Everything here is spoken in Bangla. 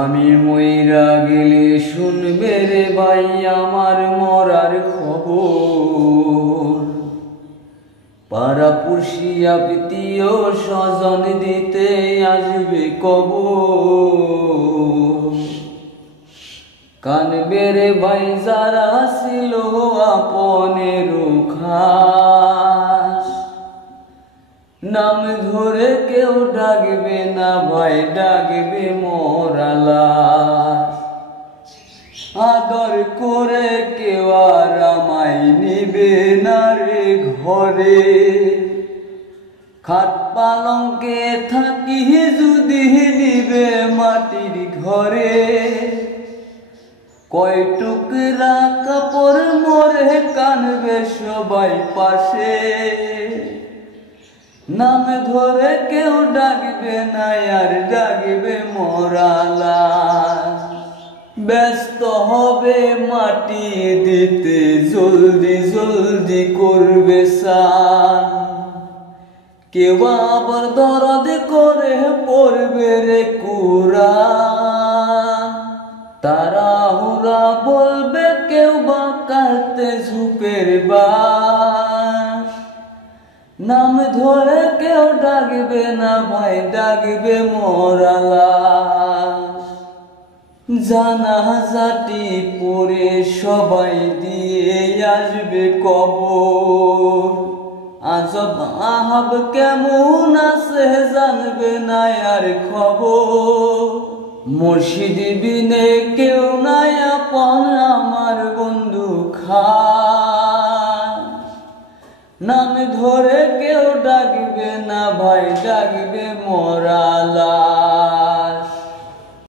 আমি মইরা গেলে শুনবে রে ভাই আমার মরার খবর। পাড়াপড়শি আত্মীয় স্বজন দিতে আসবে কবর। কানবে রে ভাই যারা ছিল আপনের খাস। নাম ধরে কেউ ডাকবে না ভাই, ডাকবে মরা লাশ। আদর করে কেউ আর আমায় নিবে না রে ঘরে। খাট পালঙ্কে থাকি যদি নিবে মাটির ঘরে। কয় টুকরা কাপড় মরে কানবে সবাই পাশে। নাম ধরে কেউ ডাকবে না আর ডাকবে মরা লাশ। ব্যস্ত হবে মাটি দিতে জলদি জলদি করবে সান। কেউ আবার দরদ করে পড়বে রে কুরআন। তাড়াহুড়া বলবে কেউ বা কাটতে ঝুপের বাঁশ। নাম ধরে কেউ ডাকবে না ভাই, ডাকবে মরা লাশ। জানাজাটি পরে সবাই দিয়ে আসবে কবর। আজব আহাব কেমন আছে জানবে না আর খবর। মুর্শিদ বিনে কেউ নাই আপন আমার বন্ধু খাস। নাম ধরে কেউ ডাকবে না ভাই, ডাকবে মরা লাশ।